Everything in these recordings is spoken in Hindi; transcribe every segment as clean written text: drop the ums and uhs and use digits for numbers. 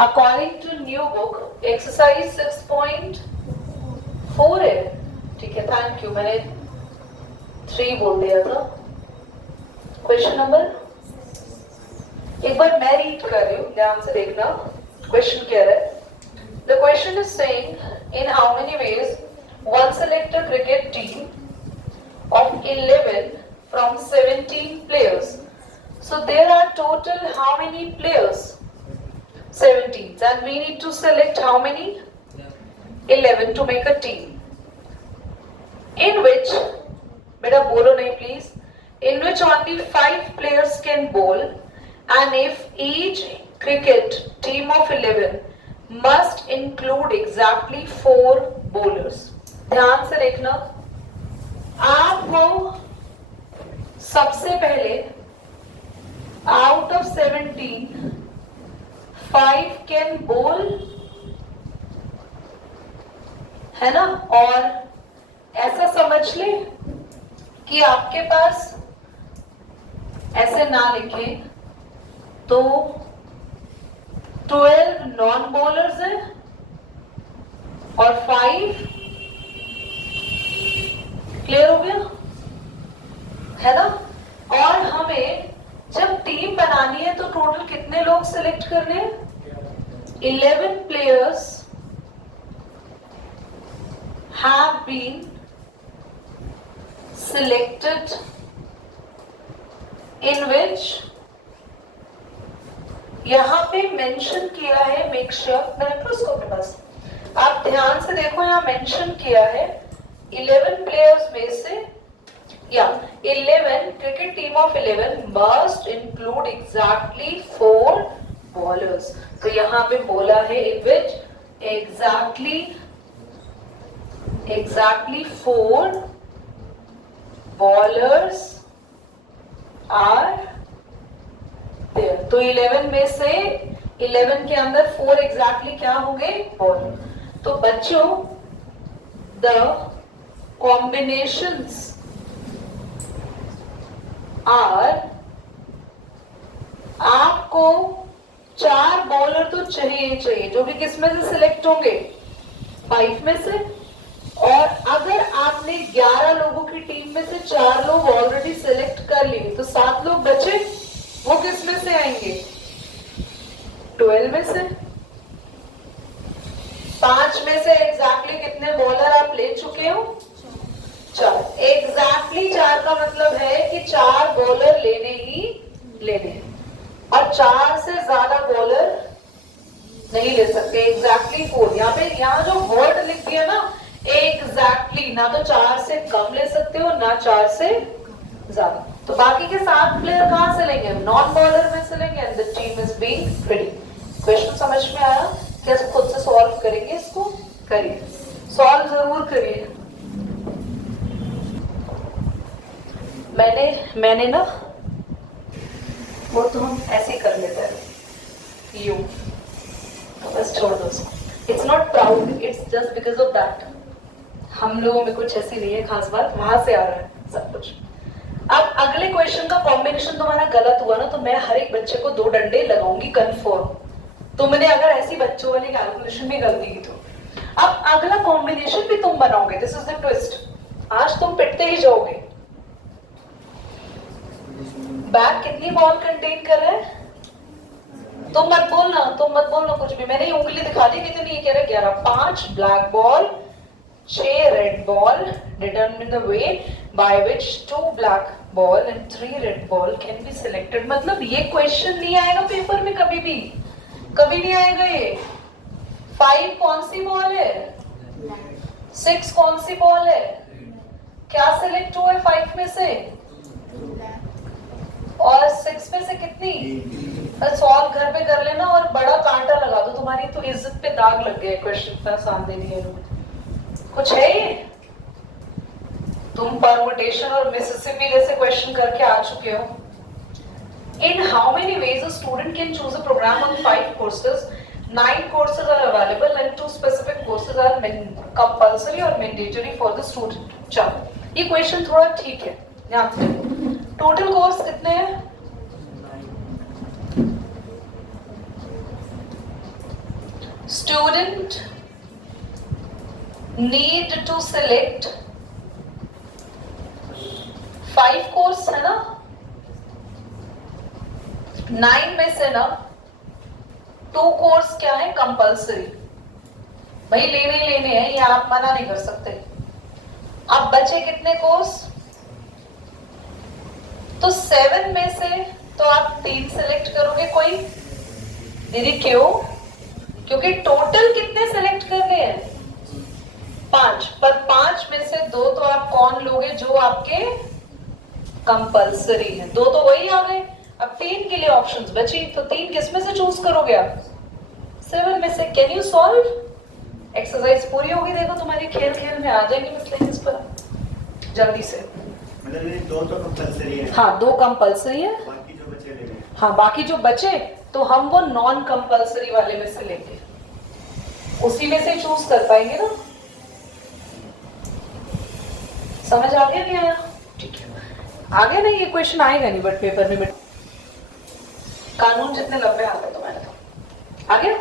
According to new book exercise 6.4 है, ठीक है, थैंक यू, मैंने 3 बोल दिया था। क्वेश्चन नंबर, एक बार मैं रीड कर रही हूँ, ध्यान से देखना क्वेश्चन क्या है। The question is saying in how many ways one select a cricket team of 11 from 17 players. So there are total how many players? 17. And we need to select how many? 11 to make a team. In which, beta bolo nahi please. In which only 5 players can bowl, and if each cricket team of 11 must include exactly 4 bowlers. ध्यान से देखना, आपको सबसे पहले आउट ऑफ 17 5 कैन बोल, है ना, और ऐसा समझ ले कि आपके पास ऐसे ना लिखे तो 12 नॉन बॉलर्स हैं और 5, क्लियर हो गया, है ना। और हमें जब टीम बनानी है तो टोटल कितने लोग सिलेक्ट करने हैं? 11 players have been selected in which यहां पे मेंशन किया है, मेक श्योर माइक्रोस्कोप के पास आप ध्यान से देखो, यहां मेंशन किया है 11 प्लेयर्स में से, या 11 cricket team of 11 must include exactly 4 bowlers. तो यहां पे बोला है इन विच एग्जैक्टली 4 बॉलर्स आर देयर। तो 11 में से 11 के अंदर 4 एग्जैक्टली क्या होंगे? बॉलर। तो बच्चों द combinations are, आपको 4 बॉलर तो चाहिए जो कि किस में से सिलेक्ट होंगे? 5 में से। और अगर आपने 11 लोगों की टीम में से 4 लोग ऑलरेडी सिलेक्ट कर लिए तो 7 लोग बचे, वो किस में से आएंगे? 12 में से। 5 में से एग्जैक्टली कितने बॉलर आप ले चुके हो? 4। एग्जैक्टली 4 का मतलब है कि 4 बॉलर लेने ही लेने, और 4 से ज्यादा बॉलर नहीं ले सकते। एग्जैक्टली 4, यहाँ जो वर्ड लिख दिया ना एग्जैक्टली, ना तो 4 से कम ले सकते हो ना 4 से ज्यादा। तो बाकी के 7 प्लेयर कहां से लेंगे? नॉन बॉलर में से लेंगे। And the team is being ready. Question समझ में आया? कैसे खुद से सॉल्व करेंगे इसको? करिए, सॉल्व जरूर करिए। मैंने ना, वो तो हम ऐसे कर लेते हैं, यू तो बस छोड़ दो उसको। It's not proud, it's just because of that. हम लोगों में कुछ ऐसी नहीं है खास बात, वहां से आ रहा है सब कुछ। अब अगले क्वेश्चन का कॉम्बिनेशन तुम्हारा गलत हुआ ना तो मैं हर एक बच्चे को 2 डंडे लगाऊंगी कंफर्म। तो मैंने अगर ऐसी बच्चों वाली कैलकुलेशन भी गलती की तो अब अगला कॉम्बिनेशन भी तुम बनाओगे। This is the twist. आज तुम पिटते ही जाओगे। बैग कितनी बॉल कंटेन कर रहा है? तुम मत बोलना कुछ भी। मैंने उंगली दिखा दी कितनी, ये कह रहे 11। 5 black ball, 6 red ball, determine the way by which 2 black ball and 3 red ball can be selected. मतलब ये क्वेश्चन नहीं आएगा पेपर में कभी नहीं आएगा ये। 5 कौन सी बॉल है? 6 कौन सी बॉल है? क्या सिलेक्ट हुआ है 5 में से? और 6 में से कितनी? सॉल्व घर पे कर लेना और बड़ा कांटा लगा दो, तुम्हारी तो इज्जत पे दाग लग गया। क्वेश्चन इतना आसान दे दिया कुछ है ये? तुम परमुटेशन और मिसिसिपी जैसे क्वेश्चन करके आ चुके हो। In how many ways a student can choose a program on 5 courses? 9 courses are available and 2 specific courses are compulsory or mandatory for the student. चलो, ये क्वेश्चन थोड़ा ठीक है, ध्यान से। टोटल कोर्स कितने हैं? Student need to select 5 course है ना, 9 में से ना 2 कोर्स क्या है कंपल्सरी, भाई लेने ही लेने हैं, ये आप मना नहीं कर सकते। अब बचे कितने कोर्स, तो 7 में से तो आप 3 सेलेक्ट करोगे कोई, दीदी क्यों, क्योंकि टोटल कितने सेलेक्ट करने हैं 5, पर 5 में से 2 तो आप कौन लोगे जो आपके कंपल्सरी है, 2 तो वही आ गए। अब 3 के लिए ऑप्शंस बची, तो 3 किस में से चूज करोगे आप, 7 में से। कैन यू सॉल्व, एक्सरसाइज पूरी होगी, देखो तुम्हारी खेल खेल में आ जाएंगे मिसलेनियस पर जल्दी से। मतलब ये 2 तो कंपल्सरी है। हाँ 2 कंपल्सरी है, बाकी जो बचे ले लेंगे। हाँ बाकी जो बचे तो हम वो नॉन कंपल्सरी वाले में से लेंगे, उसी में से चूज कर पाएंगे ना। समझ आ गया नहीं आया, ठीक है आगे नहीं, ये क्वेश्चन आएगा नहीं बट पेपर में, कानून जितने लंबे आते तो मैंने तो आ गया।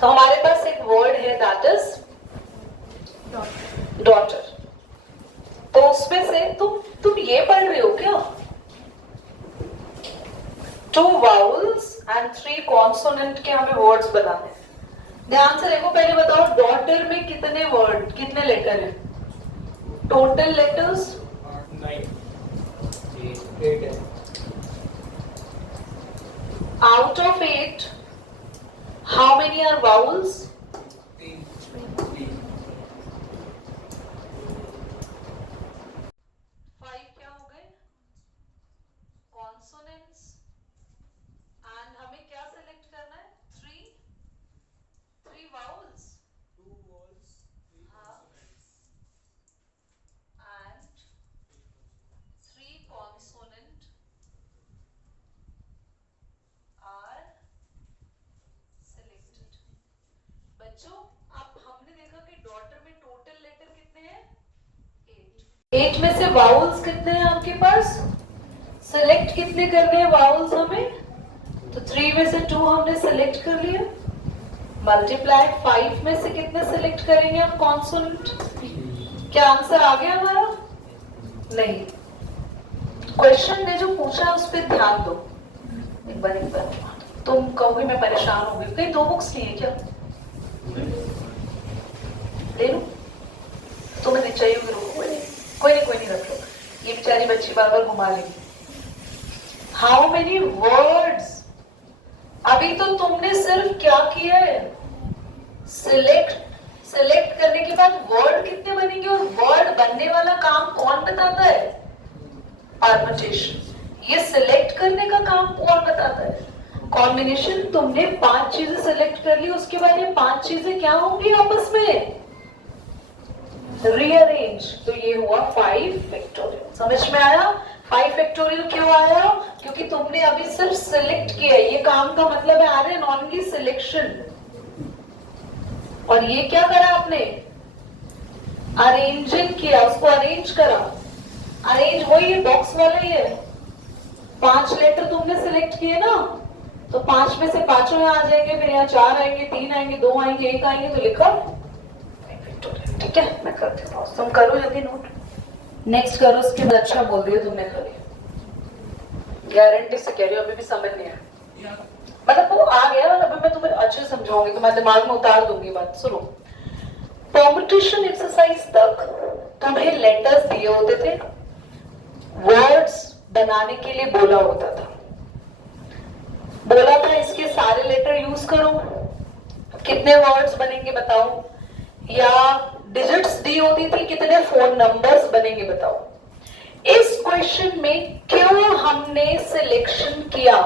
तो हमारे पास एक वर्ड है दैट इज डॉटर, तो उसमें से तुम ये पढ़ रहे हो क्या, 2 वाउल्स एंड 3 कॉन्सोनेंट के हमें वर्ड्स बनाने हैं। ध्यान से देखो, पहले बताओ डॉटर में कितने वर्ड, कितने लेटर है, टोटल लेटर्स 9, 8 है। Out of 8 how many are vowels, 3 5 क्या हो गए कॉन्सोनेंट्स, एंड हमें क्या सेलेक्ट करना है, 3 वाउल्स 2 वॉल्स 3 हाँ consonants. and 3 consonant are selected। बच्चों अब हमने देखा कि डॉटर में टोटल लेटर कितने हैं 8 में से वाउल्स कितने हैं आपके पास, सेलेक्ट कितने करने हैं वाउल्स हमें, तो 3 में से 2 हमने सेलेक्ट कर लिया, मल्टीप्लाई 5 में से कितने सेलेक्ट करेंगे हम कॉन्सोनेंट। क्या आंसर आ गया हमारा, नहीं, क्वेश्चन ने जो पूछा है उस पर ध्यान दो एक बार। तुम कहोगे मैं परेशान हो गई, कहीं 2 बुक्स नहीं है क्या, ले लो, तुम्हें नहीं चाहिए होगी, रुको कोई नहीं रख लो, ये बेचारी बच्ची बार बार घुमा लेगी। हाउ मेनी वर्ड्स, अभी तो तुमने सिर्फ क्या किया है, सिलेक्ट करने के बाद वर्ड कितने बनेंगे, और वर्ड बनने वाला काम कौन बताता है, परम्यूटेशन, ये सिलेक्ट करने का काम कौन बताता है, कॉम्बिनेशन। तुमने 5 चीजें सिलेक्ट कर ली, उसके बाद ये 5 चीजें क्या होंगी आपस में, रीअरेंज, तो ये हुआ 5 फैक्टोरियल। समझ में आया, 5 फैक्टोरियल क्यों आया, क्योंकि तुमने अभी सिर्फ सिलेक्ट किया, ये काम का मतलब है आर एन ऑन की सिलेक्शन, और ये क्या करा आपने, अरेंजिंग किया, उसको अरेंज करा। अरेंज वही है, बॉक्स वाला ही है, 5 लेटर तुमने सिलेक्ट किए ना, तो 5 में से 5 यहाँ आ जाएंगे, फिर यहाँ 4 आएंगे, 3 आएंगे, 2 आएंगे, 1 आएंगे, तो लिखा, ठीक है मैं करती हूँ, तुम करो जल्दी नोट, नेक्स्ट करो, उसके बाद अच्छा बोल दिया तुमने, खाली गारंटी से कह रही हो, अभी भी समझ नहीं आया, मतलब वो आ गया, अभी मैं तुम्हें अच्छे समझाऊंगी, तुम्हारे दिमाग में उतार दूंगी बात। सुनो, परम्यूटेशन एक्सरसाइज तक तुम्हें लेटर्स दिए होते थे, वर्ड्स बनाने के लिए बोला होता था, बोला था इसके सारे लेटर यूज करो, कितने वर्ड्स बनेंगे बताओ, या डिजिट्स दी होती थी, कितने फोन नंबर्स बनेंगे बताओ। इस क्वेश्चन में क्यों हमने सिलेक्शन किया,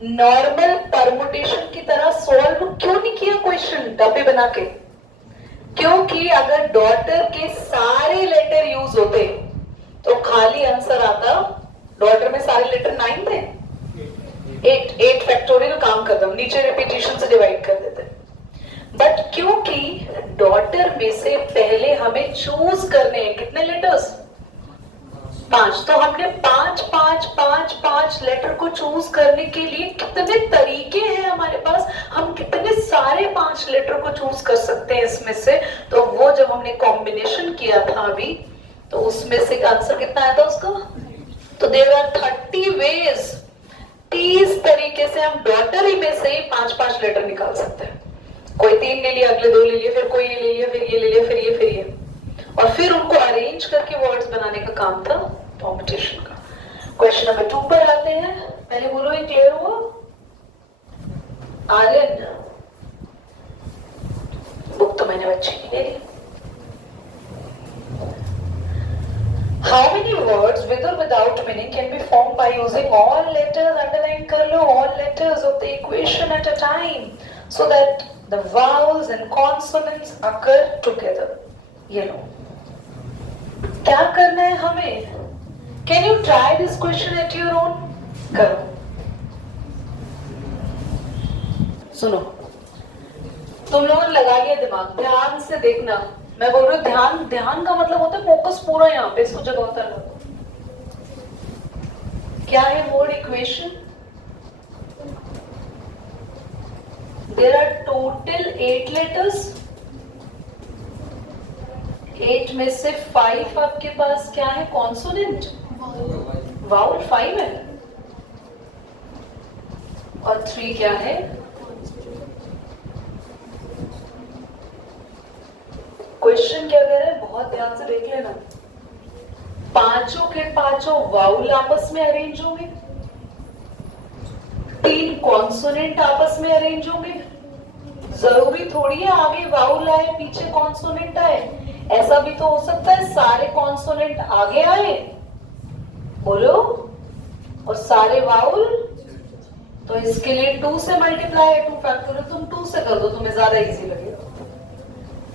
नॉर्मल परमुटेशन की तरह सॉल्व क्यों नहीं किया क्वेश्चन डब्बे बना के, क्योंकि अगर डॉटर के सारे लेटर यूज होते तो खाली आंसर आता, डॉटर में सारे लेटर 9 थे, 8 फैक्टोरियल काम कर दो, नीचे रिपीटेशन से डिवाइड कर देते, बट क्योंकि डॉटर में से पहले हमें चूज करने हैं कितने लेटर्स, 5। तो हमने 5 लेटर को चूज करने के लिए कितने तरीके हैं हमारे पास, हम कितने सारे 5 लेटर को चूज कर सकते हैं इसमें से। तो वो जब हमने कॉम्बिनेशन किया था अभी, तो उसमें से आंसर कितना आया था उसका। तो देयर आर 30 वेज, 30 तरीके से हम डॉटरी में से ही 5 लेटर निकाल सकते हैं। कोई 3 ले लिया, अगले 2 ले लिए, फिर कोई ये ले लिया, फिर ये ले लिया, फिर ये, और फिर उनको अरेंज करके वर्ड्स बनाने का काम था कॉम्पिटिशन का। क्वेश्चन नंबर 2 पर आते हैं। पहले बोलो, ये क्लियर हुआ? आर्यन, बुक तो मैंने बच्चे की ले ली। How many words with or without meaning can be formed by using all letters, underline कर लो, all letters of the equation at a time, so that the vowels and consonants occur together? ये लो, क्या करना है हमें? Can you try this question at your own? करो। सुनो, तुम लोगों ने लगा लिया दिमाग, ध्यान से देखना। मैं बोल रही हूँ ध्यान, ध्यान का मतलब होता है फोकस पूरा यहाँ पे, इसको जगह होता है। क्या है word equation? There are total 8 letters, 8 में से 5 आपके पास क्या है? कॉन्सोनेंट, वाउल 5 है, और 3 क्या है? क्वेश्चन क्या कह रहा है, बहुत ध्यान से देख लेना। 5 के 5 वाउल आपस में अरेंज होंगे, 3 कॉन्सोनेंट आपस में अरेंज होंगे। जरूरी थोड़ी है आगे वाउल आए पीछे कॉन्सोनेंट आए, ऐसा भी तो हो सकता है सारे कॉन्सोनेंट आगे आए, बोलो, और सारे वाउल। तो इसके लिए 2 से मल्टीप्लाई है, 2 फैक्टोरियल तुम 2 से कर दो, तुम्हें ज्यादा इजी लगेगा।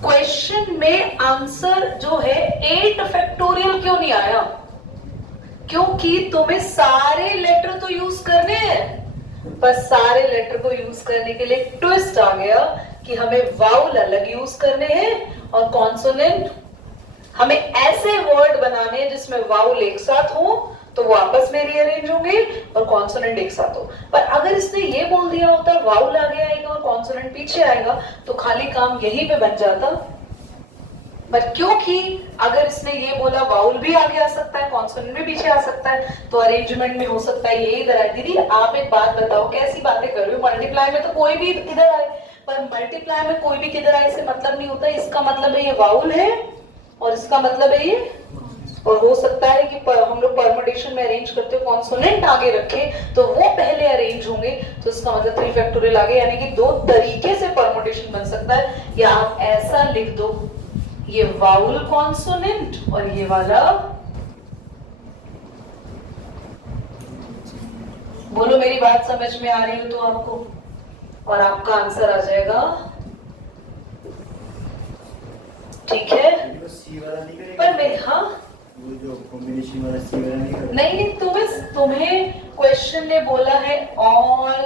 क्वेश्चन में आंसर जो है 8 फैक्टोरियल क्यों नहीं आया? क्योंकि तुम्हें सारे लेटर तो यूज करने हैं, पर सारे लेटर को यूज करने के लिए ट्विस्ट आ गया कि हमें वाउल अलग यूज करने हैं और कॉन्सोनेंट, हमें ऐसे वर्ड बनाने हैं जिसमें वाउल एक साथ हो तो वो आपस में रीअरेंज होंगे और कॉन्सोनेंट एक साथ हो। पर अगर इसने ये बोल दिया होता वाउल आगे आएगा और कॉन्सोनेंट पीछे आएगा, तो खाली काम यहीं पे बन जाता। पर क्योंकि अगर इसने ये बोला वाउल भी आगे आ सकता है, कॉन्सोनेंट भी पीछे आ सकता है, तो अरेंजमेंट में हो सकता है ये इधर आए। दीदी आप एक बात बताओ, कैसी बातें कर रही हो? मल्टीप्लाई में तो कोई भी इधर आए, पर मल्टीप्लाई में कोई भी किधर आए से मतलब नहीं होता। इसका मतलब है ये वाउल है और इसका मतलब है ये, और हो सकता है कि हम लोग परमुटेशन में अरेंज करते हो कॉन्सोनेंट आगे रखे तो वो पहले अरेंज होंगे, तो इसका मतलब 3 फैक्टोरियल आगे, यानी कि 2 तरीके से परमुटेशन बन सकता है। या आप ऐसा लिख दो, ये वाउल कॉन्सोनेंट और ये वाला, बोलो मेरी बात समझ में आ रही हो तो आपको, और आपका आंसर आ जाएगा। ठीक है, पर मैं, हाँ वो जो कॉम्बिनेशन वाला सी वाला नहीं, तुम्हें क्वेश्चन ने बोला है all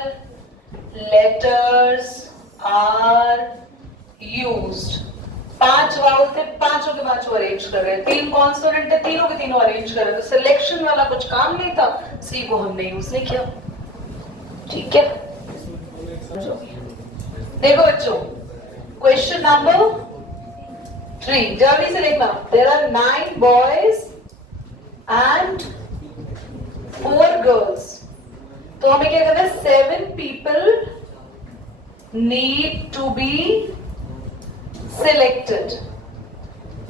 letters are used. 5 vowel थे, 5 के 5 अरेंज कर रहे हैं, 3 कॉन्सोनेंट थे, तीनों के तीनों अरेंज कर रहे थे। सिलेक्शन वाला कुछ काम नहीं था, सी को हमने यूज नहीं किया। ठीक है, देखो बच्चों, क्वेश्चन नंबर 3 जल्दी से लिखना। There are 9 boys and 4 girls. तो हमें क्या करना है? 7 people need to be selected.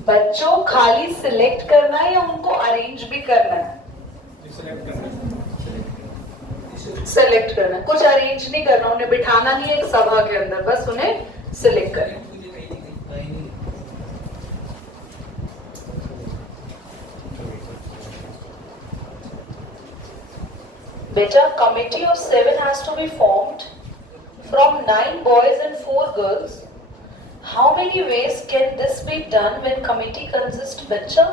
बच्चों खाली सिलेक्ट करना है या उनको अरेंज भी करना है? सिलेक्ट करना है, कुछ अरेंज नहीं करना, उन्हें बिठाना नहीं है एक सभा के अंदर, बस उन्हें सिलेक्ट करना। बेटा, committee of 7 has to be formed from 9 boys and 4 girls. How many ways can this be done when committee consists? बच्चा,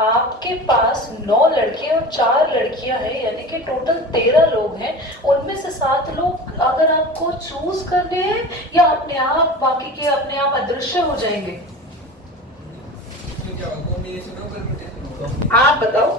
आपके पास 9 लड़के और 4 लड़कियां हैं, यानी कि टोटल 13 लोग हैं। उनमें से 7 लोग अगर आपको चूज करने हैं या अपने आप बाकी के अपने आप अदृश्य हो जाएंगे? आप बताओ।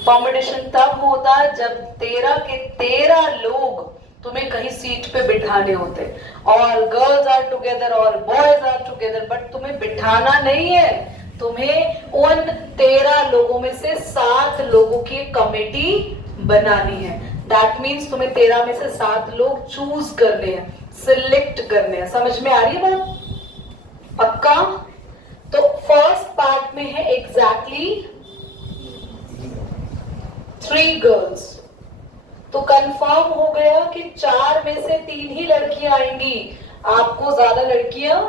कंपटीशन तब होता है जब 13 के 13 लोग तुम्हें कहीं सीट पे बिठाने होते, और गर्ल्स आर टुगेदर और बॉयज आर टुगेदर, बट तुम्हें बिठाना नहीं है, तुम्हें उन 13 लोगों में से 7 लोगों की कमेटी बनानी है। दैट मीन्स तुम्हें 13 में से 7 लोग चूज करने हैं, सिलेक्ट करने हैं। समझ में आ रही है बात? पक्का? तो फर्स्ट पार्ट में है एग्जैक्टली 3 गर्ल्स। तो कंफर्म हो गया कि 4 में से 3 ही लड़कियां आएंगी, आपको ज्यादा लड़कियां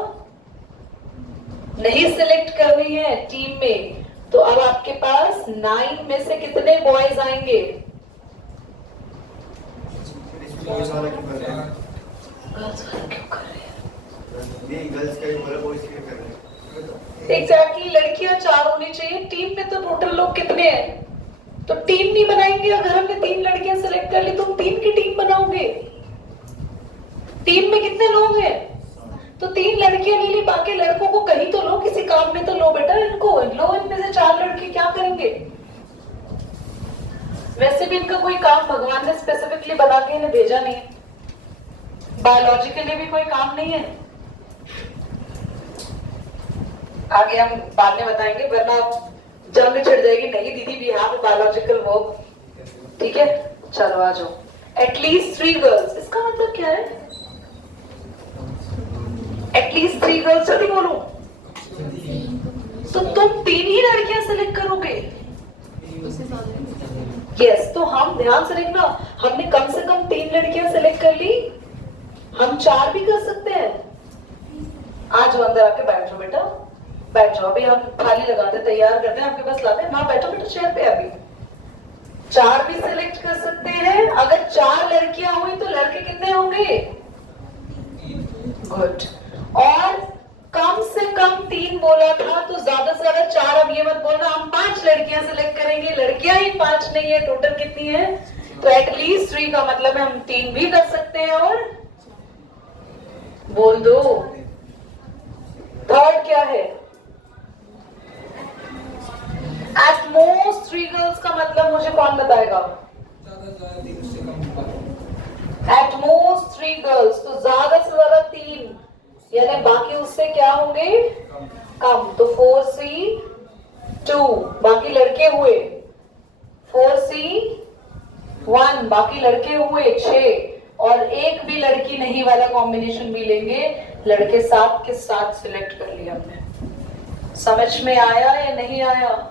नहीं सिलेक्ट करनी है टीम में। तो अब आपके पास 9 में से कितने बॉयज आएंगे? बॉयज वाला क्यों कर रहे हैं? गर्ल्स वाला क्यों कर रहे हैं? नहीं, गर्ल्स का ही बोला, बॉयज क्यों कर रहे हैं? एग्जैक्टली लड़कियां 4 होनी चाहिए। टीम में तो टोटल लोग कितने हैं? तो टीम नहीं बनाएंगे। अगर हमने 3 लड़कियां सेलेक्ट कर ली तो 3 की टीम बनाओगे। टीम में कितने लोग हैं? तो 3 लड़कियां ले ली, बाकी लड़कों को कहीं तो लो, किसी काम में तो लो बेटा इनको। लो, इनमें से 4 लड़के क्या करेंगे? वैसे भी इनका कोई काम भगवान ने स्पेसिफिकली बना के इन्हें भेजा नहीं है, बायोलॉजी के लिए भी कोई काम नहीं है। आगे हम बाद में बताएंगे, वरना जंग छिड़ जाएगी। नहीं दीदी, वी हैव बायोलॉजिकल वर्क। ठीक है, चलो आ जाओ। एटलीस्ट 3 गर्ल्स, इसका मतलब क्या है? एटलीस्ट 3 गर्ल्स, जल्दी बोलो। तो तुम 3 ही लड़कियां सेलेक्ट करोगे? यस, तो हम ध्यान से देखना, हमने कम से कम 3 लड़कियां सेलेक्ट कर ली, हम 4 भी कर सकते हैं। आज अंदर आके बैठ जाओ बेटा, बैठ जाओ। अभी हम थाली लगाते, तैयार करते हैं, आपके पास लाते हैं। वहां बैठो बेटा चेयर पे। अभी 4 भी सेलेक्ट कर सकते हैं। अगर 4 लड़कियां हुई तो लड़के कितने होंगे? गुड। और कम से कम 3 बोला था, तो ज्यादा से ज्यादा 4। अब ये मत बोलना हम 5 लड़कियां सेलेक्ट करेंगे, लड़कियां ही 5 नहीं है, टोटल कितनी है? तो एटलीस्ट 3 का मतलब है हम 3 भी कर सकते हैं। और बोल दो, थर्ड क्या है? एट मोस्ट 3 गर्ल्स का मतलब मुझे कौन बताएगा? एट मोस्ट 3 गर्ल्स, तो ज्यादा से ज्यादा 3, यानी बाकी उससे क्या होंगे? कम। तो 4C2, बाकी लड़के हुए 4C1, बाकी लड़के हुए 6, और एक भी लड़की नहीं वाला कॉम्बिनेशन भी लेंगे। लड़के 7 के 7 सिलेक्ट कर लिया हमने। समझ में आया या नहीं आया?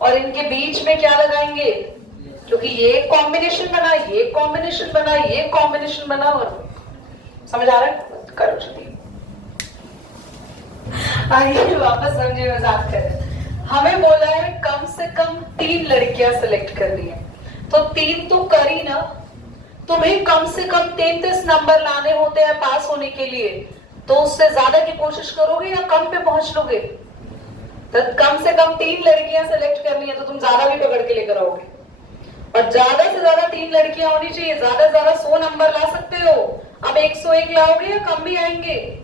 और इनके बीच में क्या लगाएंगे? क्योंकि ये कॉम्बिनेशन बना, ये कॉम्बिनेशन बना, ये कॉम्बिनेशन बना। और समझ आ रहा है? करो जल्दी। आइए वापस समझे, मजाक कर रहे हैं। हमें बोला है कम से कम 3 लड़कियां सिलेक्ट करनी है, तो 3 तो करी ना। तुम्हें कम से कम 33 नंबर लाने होते हैं पास होने के लिए, तो उससे ज्यादा की कोशिश करोगे या कम पे पहुंच लोगे? तो कम से कम 3 लड़कियां सेलेक्ट करनी है, तो तुम ज्यादा भी पकड़ के लेकर आओगे। और ज्यादा से ज्यादा 3 लड़कियां होनी चाहिए, ज्यादा से ज्यादा 100 नंबर ला सकते हो। अब 101 लाओगे या कम भी आएंगे?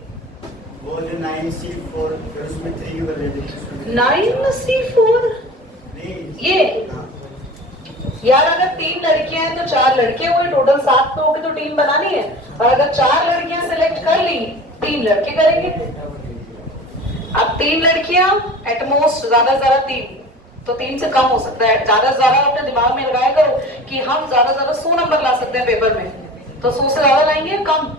वो जो 9C4, फिर उसमें 3 कर रहे थे। 9C4 ये यार, अगर 3 लड़कियां हैं तो 4 लड़के हुए, टोटल 7 लोगों की तो टीम बनानी है। और अगर 4 लड़कियां सेलेक्ट कर ली, 3 लड़के करेंगे। अब 3 लड़कियां एट मोस्ट, ज्यादा से ज्यादा 3, तो 3 से कम हो सकता है। ज्यादा से ज्यादा अपने दिमाग में लगाया करो कि हम ज्यादा से ज्यादा 100 नंबर ला सकते हैं पेपर में, तो 100 से ज्यादा लाएंगे कम?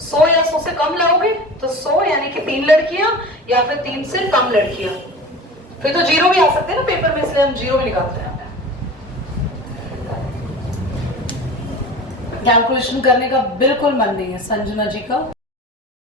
100 या 100 से कम लाओगे तो 100, यानी कि 3 लड़कियां या फिर 3 से कम लड़कियां। फिर तो 0 भी आ सकते हैं ना पेपर में, इसलिए हम 0 भी निकालते हैं। कैलकुलेशन करने का बिल्कुल मन नहीं है संजना जी का।